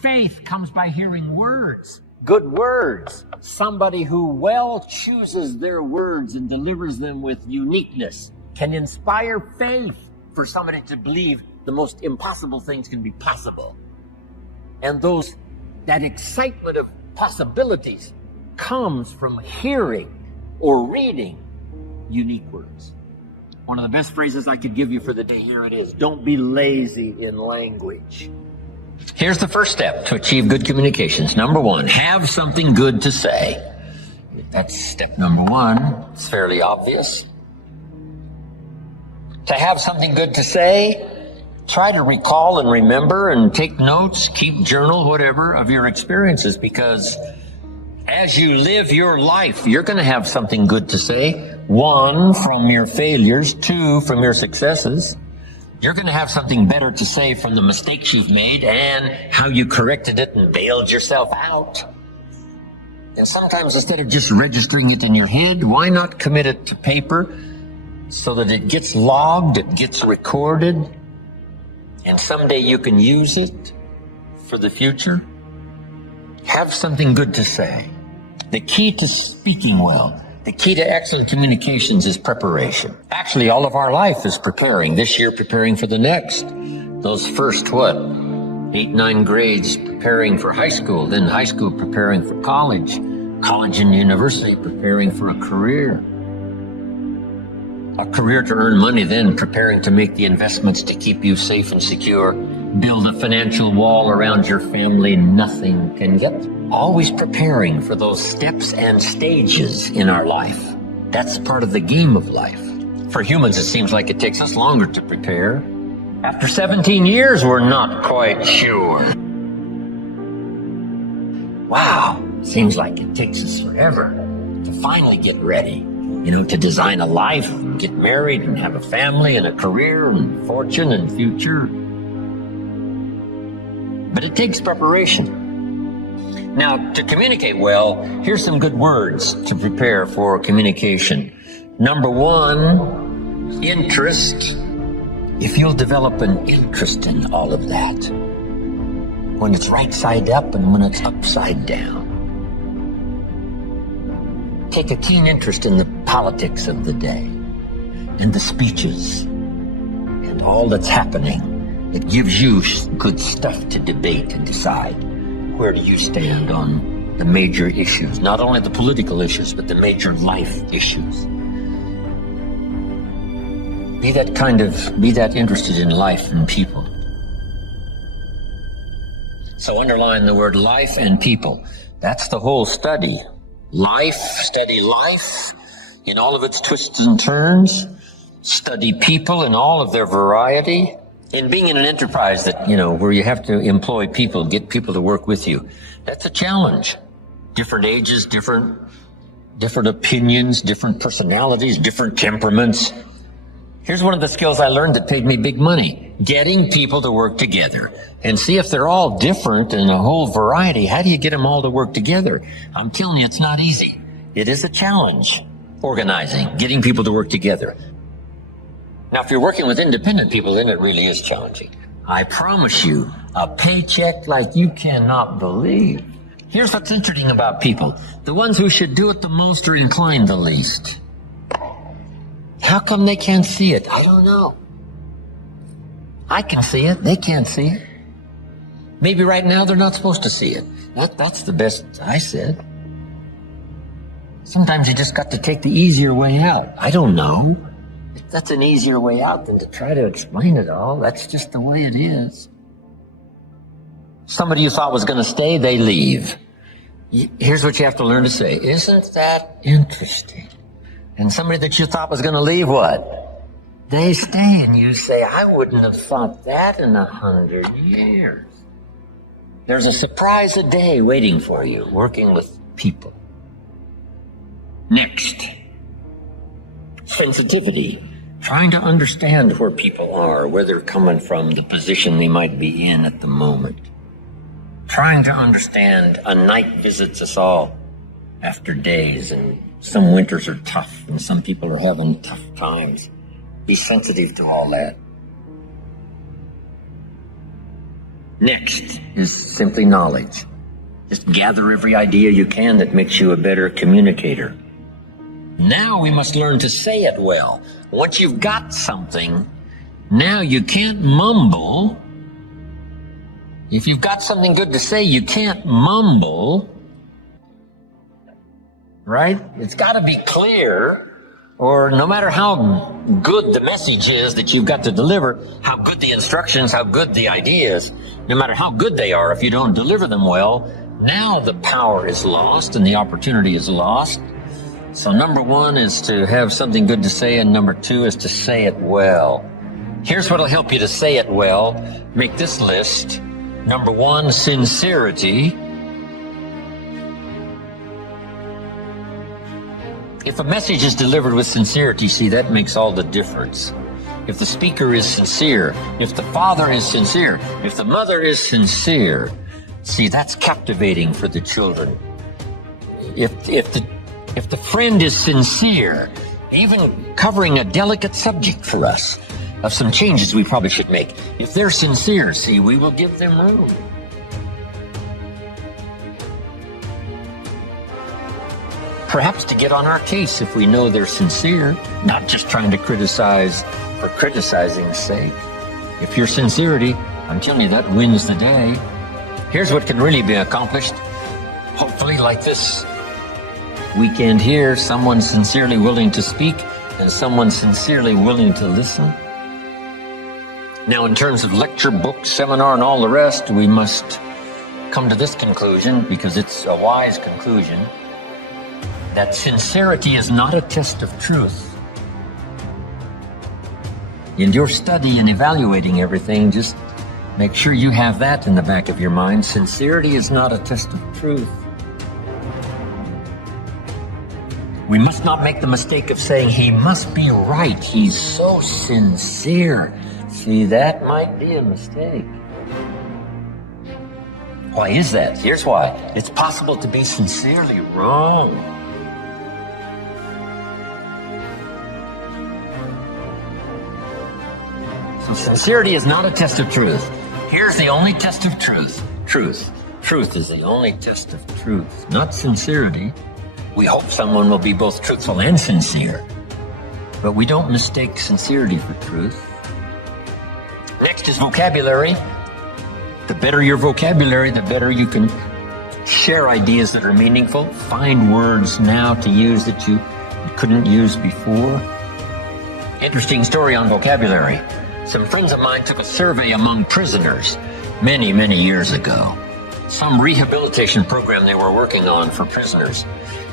Faith comes by hearing words, good words. Somebody who well chooses their words and delivers them with uniqueness can inspire faith for somebody to believe the most impossible things can be possible. And that excitement of possibilities comes from hearing or reading unique words. One of the best phrases I could give you for the day, here it is. Don't be lazy in language. Here's the first step to achieve good communications. Number one, have something good to say. That's step number one. It's fairly obvious. To have something good to say, try to recall and remember and take notes, keep journal, whatever, of your experiences, because as you live your life, you're going to have something good to say. One, from your failures. Two, from your successes. You're going to have something better to say from the mistakes you've made and how you corrected it and bailed yourself out. And sometimes instead of just registering it in your head, why not commit it to paper so that it gets logged, it gets recorded, and someday you can use it for the future? Have something good to say. The key to speaking well, the key to excellent communications is preparation. Actually, all of our life is preparing. This year, preparing for the next. Those first, 8, 9 grades preparing for high school, then high school preparing for college, college and university preparing for a career to earn money, then preparing to make the investments to keep you safe and secure, build a financial wall around your family nothing can get. Always preparing for those steps and stages in our life. That's part of the game of life. For humans, it seems like it takes us longer to prepare. After 17 years, we're not quite sure. Wow, seems like it takes us forever to finally get ready. To design a life, and get married, and have a family, and a career, and fortune, and future. But it takes preparation. Now, to communicate well, here's some good words to prepare for communication. Number one, interest. If you'll develop an interest in all of that, when it's right side up and when it's upside down. Take a keen interest in the politics of the day and the speeches and all that's happening. It gives you good stuff to debate and decide. Where do you stand on the major issues? Not only the political issues, but the major life issues. Be that interested in life and people. So underline the word life and people. That's the whole study. Study life in all of its twists and turns. Study people in all of their variety. And being in an enterprise that, where you have to employ people, get people to work with you, that's a challenge. Different ages, different opinions, different personalities, different temperaments. Here's one of the skills I learned that paid me big money. Getting people to work together. And see if they're all different in a whole variety. How do you get them all to work together? I'm telling you, it's not easy. It is a challenge. Organizing, getting people to work together. Now, if you're working with independent people, then it really is challenging. I promise you, a paycheck like you cannot believe. Here's what's interesting about people. The ones who should do it the most are inclined the least. How come they can't see it? I don't know. I can see it. They can't see it. Maybe right now they're not supposed to see it. That's the best I said. Sometimes you just got to take the easier way out. I don't know. That's an easier way out than to try to explain it all. That's just the way it is. Somebody you thought was going to stay, they leave. Here's what you have to learn to say. Isn't that interesting? And somebody that you thought was going to leave, what? They stay, and you say, I wouldn't have thought that in 100 years. There's a surprise a day waiting for you, working with people. Next, sensitivity. Trying to understand where people are, where they're coming from, the position they might be in at the moment. Trying to understand. A night visits us all after days, and some winters are tough, and some people are having tough times. Be sensitive to all that. Next is simply knowledge. Just gather every idea you can that makes you a better communicator. Now we must learn to say it well. Once you've got something, now you can't mumble. If you've got something good to say, you can't mumble. Right? It's got to be clear, or no matter how good the message is that you've got to deliver, how good the instructions, how good the ideas, no matter how good they are, if you don't deliver them well, now the power is lost and the opportunity is lost. So number one is to have something good to say, and number two is to say it well. Here's what'll help you to say it well. Make this list. Number one, sincerity. If a message is delivered with sincerity, see, that makes all the difference. If the speaker is sincere, if the father is sincere, if the mother is sincere, see, that's captivating for the children. If the friend is sincere, even covering a delicate subject for us, of some changes we probably should make, if they're sincere, see, we will give them room. Perhaps to get on our case if we know they're sincere, not just trying to criticize for criticizing's sake. If your sincerity, I'm telling you, that wins the day. Here's what can really be accomplished. Hopefully, like this weekend here, someone sincerely willing to speak and someone sincerely willing to listen. Now, in terms of lecture, book, seminar, and all the rest, we must come to this conclusion, because it's a wise conclusion, that sincerity is not a test of truth. In your study and evaluating everything, just make sure you have that in the back of your mind. Sincerity is not a test of truth. We must not make the mistake of saying, he must be right. He's so sincere. See, that might be a mistake. Why is that? Here's why. It's possible to be sincerely wrong. So sincerity is not a test of truth. Here's the only test of truth. Truth. Truth is the only test of truth, not sincerity. We hope someone will be both truthful and sincere, but we don't mistake sincerity for truth. Next is vocabulary. The better your vocabulary, the better you can share ideas that are meaningful. Find words now to use that you couldn't use before. Interesting story on vocabulary. Some friends of mine took a survey among prisoners many, many years ago. Some rehabilitation program they were working on for prisoners.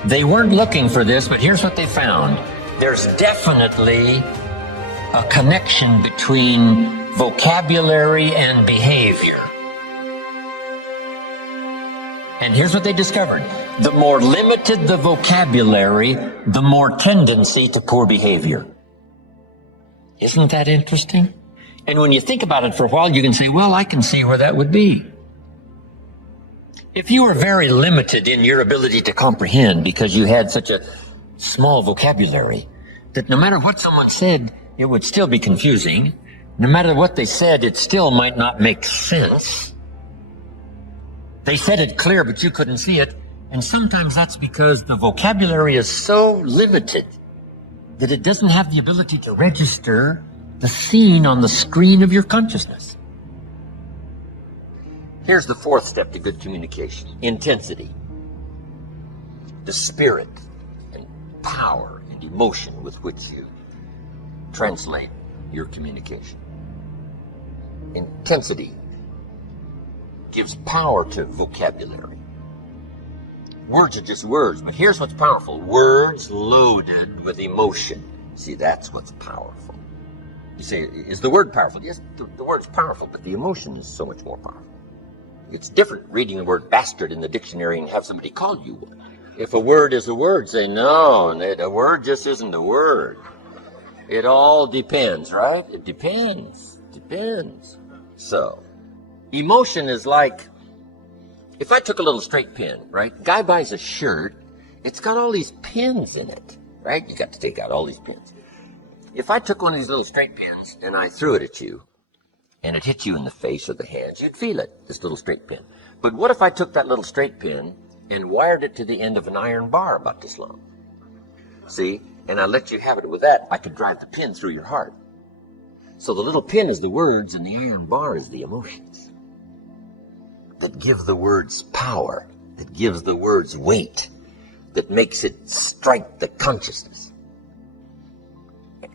They weren't looking for this, but here's what they found. There's definitely a connection between vocabulary and behavior. And here's what they discovered. The more limited the vocabulary, the more tendency to poor behavior. Isn't that interesting? And when you think about it for a while, you can say, well, I can see where that would be. If you were very limited in your ability to comprehend because you had such a small vocabulary, that no matter what someone said, it would still be confusing. No matter what they said, it still might not make sense. They said it clear, but you couldn't see it. And sometimes that's because the vocabulary is so limited that it doesn't have the ability to register the scene on the screen of your consciousness. Here's the fourth step to good communication. Intensity. The spirit and power and emotion with which you translate your communication. Intensity gives power to vocabulary. Words are just words, but here's what's powerful. Words loaded with emotion. See, that's what's powerful. You say, is the word powerful? Yes, the word's powerful, but the emotion is so much more powerful. It's different reading the word bastard in the dictionary and have somebody call you one. If a word is a word, say, no, a word just isn't a word. It all depends, right? It depends. So, emotion is like, if I took a little straight pin, right? Guy buys a shirt, it's got all these pins in it, right? You got to take out all these pins. If I took one of these little straight pins and I threw it at you, and it hit you in the face or the hands, you'd feel it, this little straight pin. But what if I took that little straight pin and wired it to the end of an iron bar about this long? See? And I let you have it with that. I could drive the pin through your heart. So the little pin is the words and the iron bar is the emotions that give the words power, that gives the words weight, that makes it strike the consciousness.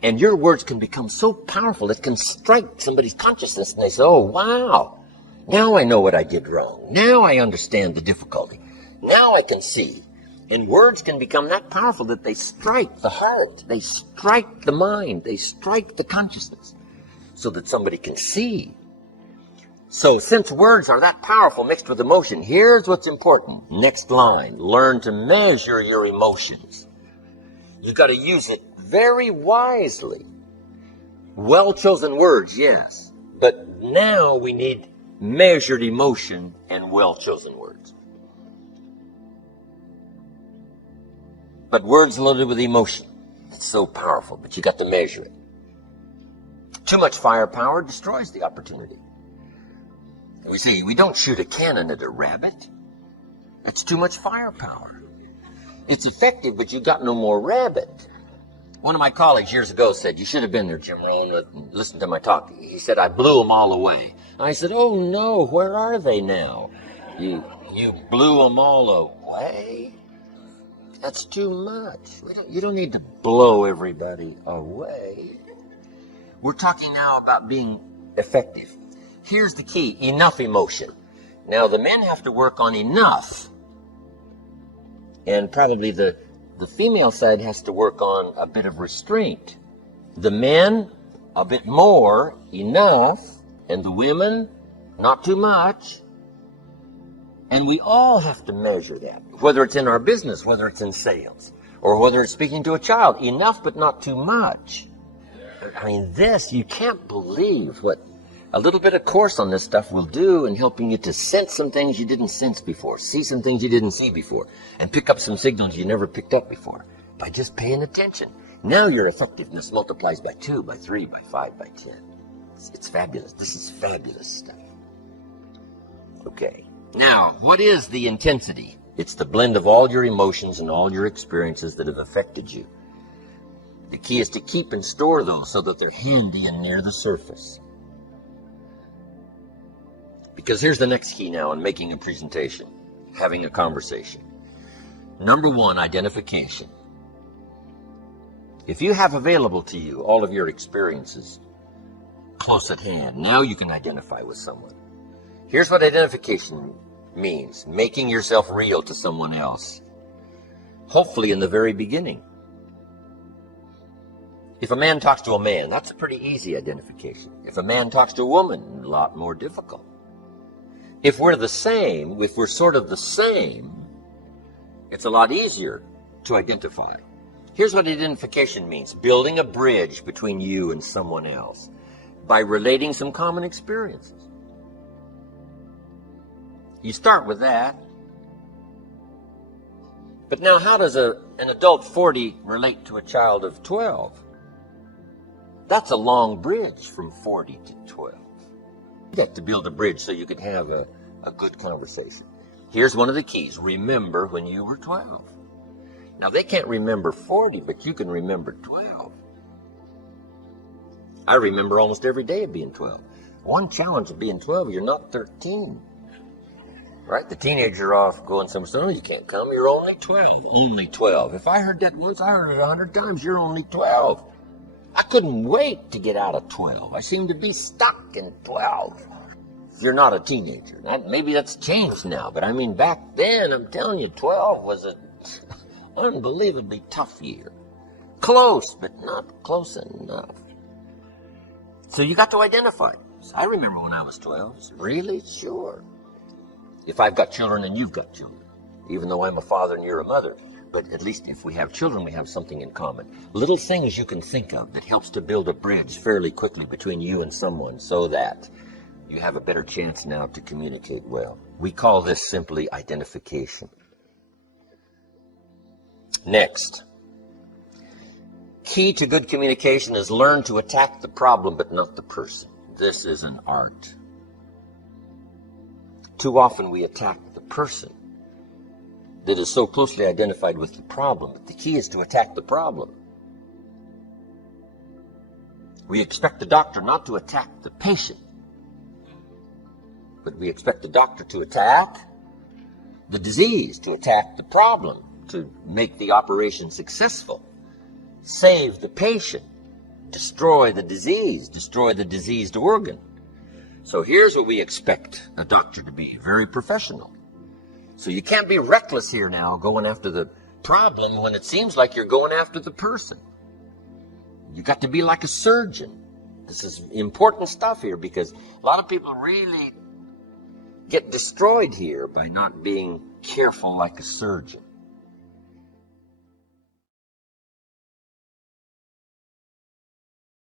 And your words can become so powerful, it can strike somebody's consciousness and they say, oh, wow, now I know what I did wrong. Now I understand the difficulty. Now I can see. And words can become that powerful that they strike the heart, they strike the mind, they strike the consciousness so that somebody can see. So since words are that powerful mixed with emotion, here's what's important. Next line, learn to measure your emotions. You've got to use it very wisely. Well-chosen words, yes. But now we need measured emotion and well-chosen words. But words loaded with emotion, it's so powerful, but you got to measure it. Too much firepower destroys the opportunity. We say, we don't shoot a cannon at a rabbit. It's too much firepower. It's effective, but you got no more rabbit. One of my colleagues years ago said, you should have been there, Jim Rohn, and listened to my talk. He said, I blew them all away. I said, oh no, where are they now? You blew them all away? That's too much. You don't need to blow everybody away. We're talking now about being effective. Here's the key, enough emotion. Now, the men have to work on enough. And probably the female side has to work on a bit of restraint. The men, a bit more, enough. And the women, not too much. And we all have to measure that, whether it's in our business, whether it's in sales, or whether it's speaking to a child. Enough, but not too much. I mean, you can't believe what a little bit of course on this stuff will do in helping you to sense some things you didn't sense before, see some things you didn't see before, and pick up some signals you never picked up before by just paying attention. Now your effectiveness multiplies by 2, by 3, by 5, by 10. It's fabulous. This is fabulous stuff. Okay. Now, what is the intensity? It's the blend of all your emotions and all your experiences that have affected you. The key is to keep and store those so that they're handy and near the surface. Because here's the next key now in making a presentation, having a conversation. Number 1, identification. If you have available to you all of your experiences close at hand, now you can identify with someone. Here's what identification means, making yourself real to someone else, hopefully in the very beginning. If a man talks to a man, that's a pretty easy identification. If a man talks to a woman, a lot more difficult. If we're the same, if we're sort of the same, it's a lot easier to identify. Here's what identification means, building a bridge between you and someone else by relating some common experiences. You start with that. But now how does an adult 40 relate to a child of 12? That's a long bridge from 40 to 12. You have to build a bridge so you could have a good conversation. Here's one of the keys. Remember when you were 12. Now they can't remember 40, but you can remember 12. I remember almost every day of being 12. One challenge of being 12, you're not 13. Right? The teenager off going somewhere, so no, you can't come. You're only 12. Only 12. If I heard that once, I heard it 100 times. You're only 12. I couldn't wait to get out of 12. I seem to be stuck in 12. If you're not a teenager. Maybe that's changed now, but I mean back then, I'm telling you, 12 was an unbelievably tough year. Close, but not close enough. So you got to identify. So I remember when I was 12. Really? Sure. If I've got children and you've got children, even though I'm a father and you're a mother, but at least if we have children, we have something in common. Little things you can think of that helps to build a bridge fairly quickly between you and someone so that you have a better chance now to communicate well. We call this simply identification. Next, key to good communication is learn to attack the problem but not the person. this is an art. Too often we attack the person that is so closely identified with the problem. But the key is to attack the problem. We expect the doctor not to attack the patient, but we expect the doctor to attack the disease, to attack the problem, to make the operation successful, save the patient, destroy the diseased organ. So here's what we expect a doctor to be, very professional. So you can't be reckless here now, going after the problem when it seems like you're going after the person. You got to be like a surgeon. This is important stuff here, because a lot of people really get destroyed here by not being careful like a surgeon.